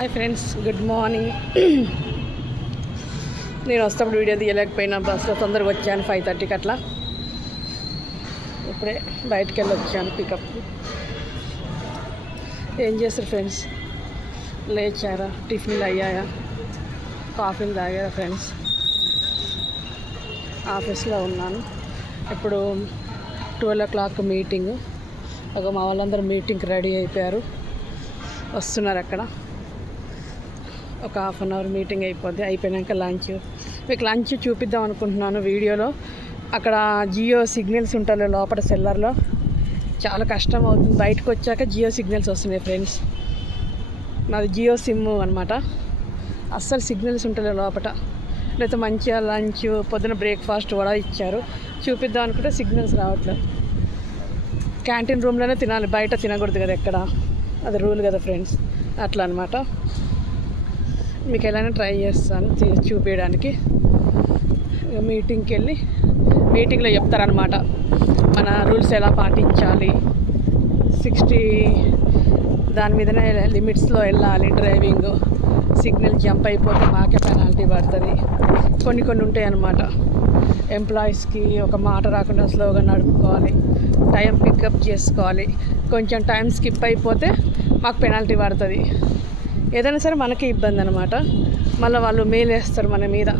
Hi friends, good morning. నేను వస్తప్పుడు video తీయలేకపోయినా, బస్సులో తొందరగా వచ్చాను 5:30కి అట్లా. ఇప్పుడే బయటికి వెళ్ళి వచ్చాను పికప్. ఏం చేస్తారు ఫ్రెండ్స్? లేచారా? టిఫిన్లు అయ్యాయా? కాఫీలు తాగారా ఫ్రెండ్స్? ఆఫీస్లో ఉన్నాను. ఇప్పుడు 12 o'clock మీటింగు. మా వాళ్ళందరూ మీటింగ్కి రెడీ అయిపోయారు, వస్తున్నారు. అక్కడ ఒక 1/2 hour మీటింగ్ అయిపోద్ది. అయిపోయాక మీకు లంచ్ చూపిద్దాం అనుకుంటున్నాను వీడియోలో. అక్కడ జియో సిగ్నల్స్ ఉంటాయి లోపల సెల్లర్లో, చాలా కష్టం అవుతుంది. బయటకు వచ్చాక జియో సిగ్నల్స్ వస్తున్నాయి ఫ్రెండ్స్. నాది జియో సిమ్ అనమాట. అస్సలు సిగ్నల్స్ ఉంటాయి లోపల. లేకపోతే మంచిగా లంచ్, పొద్దున బ్రేక్ఫాస్ట్ కూడా ఇచ్చారు. చూపిద్దాం అనుకుంటే సిగ్నల్స్ రావట్లేదు. క్యాంటీన్ రూమ్లోనే తినాలి, బయట తినకూడదు కదా ఎక్కడ, అది రూల్ కదా ఫ్రెండ్స్. అట్లా అనమాట. మీకు ఎలానే ట్రై చేస్తాను చూపించడానికి. మీటింగ్కి వెళ్ళి మీటింగ్లో చెప్తారనమాట మన రూల్స్ ఎలా పాటించాలి. 60 దాని మీదనే లిమిట్స్లో వెళ్ళాలి డ్రైవింగ్. సిగ్నల్ జంప్ అయిపోతే మాకే పెనాల్టీ పడుతుంది. కొన్ని ఉంటాయి అన్నమాట. ఎంప్లాయీస్కి ఒక మాట రాకుండా స్లోగా నడుపుకోవాలి, టైం పికప్ చేసుకోవాలి. కొంచెం టైం స్కిప్ అయిపోతే మాకు పెనాల్టీ పడుతుంది. ఏదైనా సరే మనకి ఇబ్బంది అనమాట. మళ్ళీ వాళ్ళు మెయిల్ వేస్తారు మన మీద,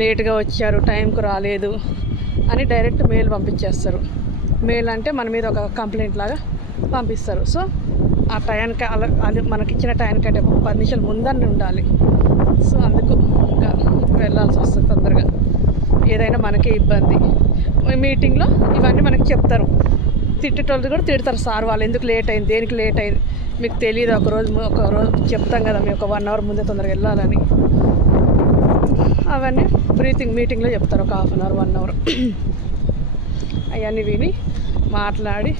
లేట్గా వచ్చారు, టైంకు రాలేదు అని డైరెక్ట్ మెయిల్ పంపించేస్తారు. మెయిల్ అంటే మన మీద ఒక కంప్లైంట్ లాగా పంపిస్తారు. సో ఆ టైంకి అది మనకి ఇచ్చిన టైంకంటే 10 నిమిషాలు ముందన్నీ ఉండాలి. సో అందుకు ఇంకా వెళ్ళాల్సి వస్తుంది తొందరగా. ఏదైనా మనకే ఇబ్బంది. మీటింగ్లో ఇవన్నీ మనకి చెప్తారు. తిట్టేటోళ్ళు కూడా తిడతారు, సార్ వాళ్ళు ఎందుకు లేట్ అయింది, దేనికి లేట్ అయింది మీకు తెలియదు. ఒక రోజు చెప్తాం కదా, మేము ఒక 1 hour ముందే తొందరగా వెళ్ళాలని. అవన్నీ మీటింగ్లో చెప్తారు, ఒక 1/2 hour 1 hour. అవన్నీ విని మాట్లాడి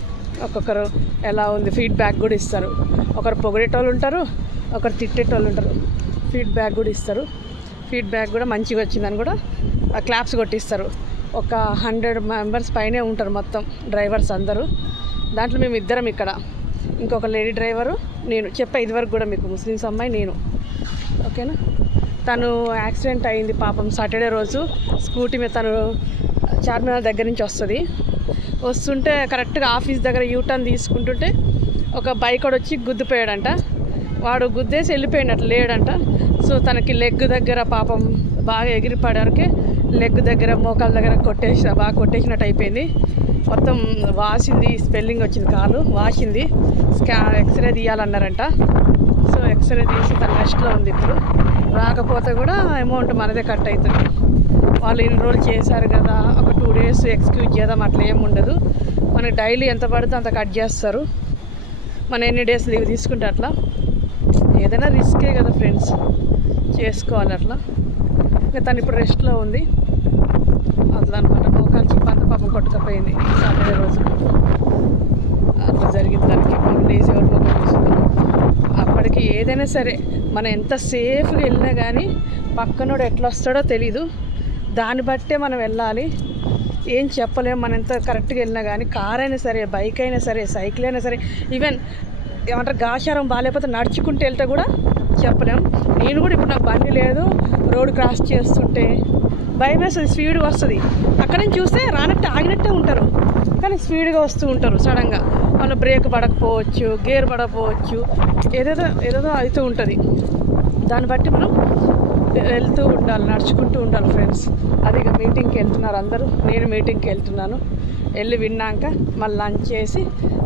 ఒక్కొక్కరు ఎలా ఉంది ఫీడ్బ్యాక్ కూడా ఇస్తారు. ఒకరు పొగిడేటోళ్ళు ఉంటారు, ఒకరు తిట్టేటోళ్ళు ఉంటారు. ఫీడ్బ్యాక్ కూడా ఇస్తారు. ఫీడ్బ్యాక్ కూడా మంచిగా వచ్చిందని కూడా క్లాప్స్ కొట్టిస్తారు. ఒక 100 members పైనే ఉంటారు మొత్తం డ్రైవర్స్ అందరూ. దాంట్లో మేము ఇద్దరం ఇక్కడ, ఇంకొక లేడీ డ్రైవరు, నేను చెప్పా ఇదివరకు కూడా మీకు, ముస్లిమ్స్ అమ్మాయి నేను. ఓకేనా? తను యాక్సిడెంట్ అయింది పాపం సాటర్డే రోజు. స్కూటీ మీద తను చార్మినార్ దగ్గర నుంచి వస్తుంటే కరెక్ట్గా ఆఫీస్ దగ్గర యూటర్న్ తీసుకుంటుంటే ఒక బైక్ వాడు వచ్చి గుద్దిపోయాడంట. వాడు గుద్దేసి వెళ్ళిపోయినట్టు లేడంట. సో తనకి లెగ్ దగ్గర పాపం బాగా ఎగిరిపడడానికి లెగ్ దగ్గర మోకాల దగ్గర బాగా కొట్టేసినట్టు అయిపోయింది. మొత్తం వాసింది, స్పెల్లింగ్ వచ్చింది, కాలు వాసింది. ఎక్స్రే తీయాలన్నారంట. సో ఎక్స్రే తీసి తన రెస్ట్లో ఉంది. ఇప్పుడు రాకపోతే కూడా అమౌంట్ మనదే కట్ అవుతుంది. వాళ్ళు ఇన్ని రోజులు చేశారు కదా, ఒక 2 days ఎక్స్క్యూజ్ చేద్దాం, అట్లా ఏమి ఉండదు. మనకి డైలీ ఎంత పడితే అంత కట్ చేస్తారు. మనం ఎన్ని డేస్ లీవ్ తీసుకుంటే అట్లా. ఏదైనా రిస్కే కదా ఫ్రెండ్స్, చేసుకోవాలి అట్లా. ఇంకా తను ఇప్పుడు రెస్ట్లో ఉంది. అట్లా అనమాట. మోకాలు చిప్పంతా పాపం కొట్టుకపోయింది సాటర్డే రోజు. అట్లా జరిగింది దానికి. మనం లేసి ఎవరు మోకాలు చూసుకుంటాం. అప్పటికి ఏదైనా సరే మనం ఎంత సేఫ్గా వెళ్ళినా కానీ పక్కనోడు ఎట్లా వస్తాడో తెలీదు. దాన్ని బట్టే మనం వెళ్ళాలి. ఏం చెప్పలేము. మనం ఎంత కరెక్ట్గా వెళ్ళినా కానీ, కార్ అయినా సరే, బైక్ అయినా సరే, సైకిల్ అయినా సరే, ఈవెన్ ఏమంటారు గాచారం బాగాలేకపోతే నడుచుకుంటూ వెళ్తే కూడా చెప్పలేము. నేను కూడా ఇప్పుడు నాకు బండి లేదు, రోడ్ క్రాస్ చేస్తుంటే భయం వేస్తుంది, స్పీడ్గా వస్తుంది. అక్కడ నుంచి చూస్తే రానట్టే ఆగినట్టే ఉంటారు, కానీ స్పీడ్గా వస్తూ ఉంటారు. సడన్గా వాళ్ళ బ్రేక్ పడకపోవచ్చు, గేర్ పడకపోవచ్చు, ఏదేదో అవుతూ ఉంటుంది. దాన్ని బట్టి మనం వెళ్తూ ఉండాలి, నడుచుకుంటూ ఉండాలి ఫ్రెండ్స్. అది ఇక మీటింగ్కి వెళ్తున్నారు అందరూ, నేను మీటింగ్కి వెళ్తున్నాను. వెళ్ళి విన్నాక మళ్ళీ లంచ్ చేసి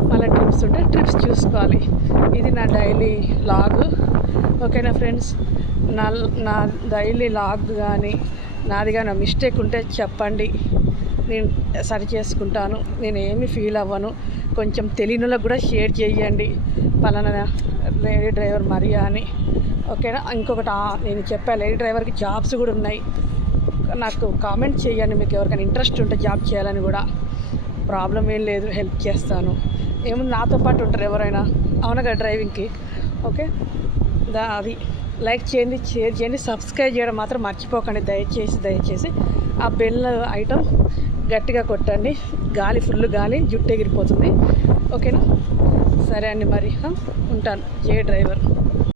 మళ్ళీ ట్రిప్స్ ఉంటే ట్రిప్స్ చూసుకోవాలి. ఇది నా డైలీ లాగ్. ఓకేనా ఫ్రెండ్స్? నా డైలీ లాగ్ కానీ నాది కానీ మిస్టేక్ ఉంటే చెప్పండి, నేను సరి చేసుకుంటాను. నేను ఏమీ ఫీల్ అవ్వను. కొంచెం తెలియనిలకు కూడా షేర్ చేయండి, పలానా లేడీ డ్రైవర్ మరియా అని. ఓకేనా? ఇంకొకటి నేను చెప్పా, లేడీ డ్రైవర్కి జాబ్స్ కూడా ఉన్నాయి. నాకు కామెంట్ చేయండి, మీకు ఎవరికైనా ఇంట్రెస్ట్ ఉంటే జాబ్ చేయాలని కూడా. ప్రాబ్లం ఏం లేదు, హెల్ప్ చేస్తాను. ఏముంది, నాతో పాటు ఉంటారు ఎవరైనా. అవునగా డ్రైవింగ్కి. ఓకే, అది లైక్ చేయండి, షేర్ చేయండి, సబ్స్క్రైబ్ చేయడం మాత్రం మర్చిపోకండి దయచేసి. ఆ బెల్ ఐటమ్ గట్టిగా కొట్టండి. ఫుల్ గాలి, జుట్టు ఎగిరిపోతుంది. ఓకేనా? సరే అండి, మరి ఉంటాను. డ్రైవర్.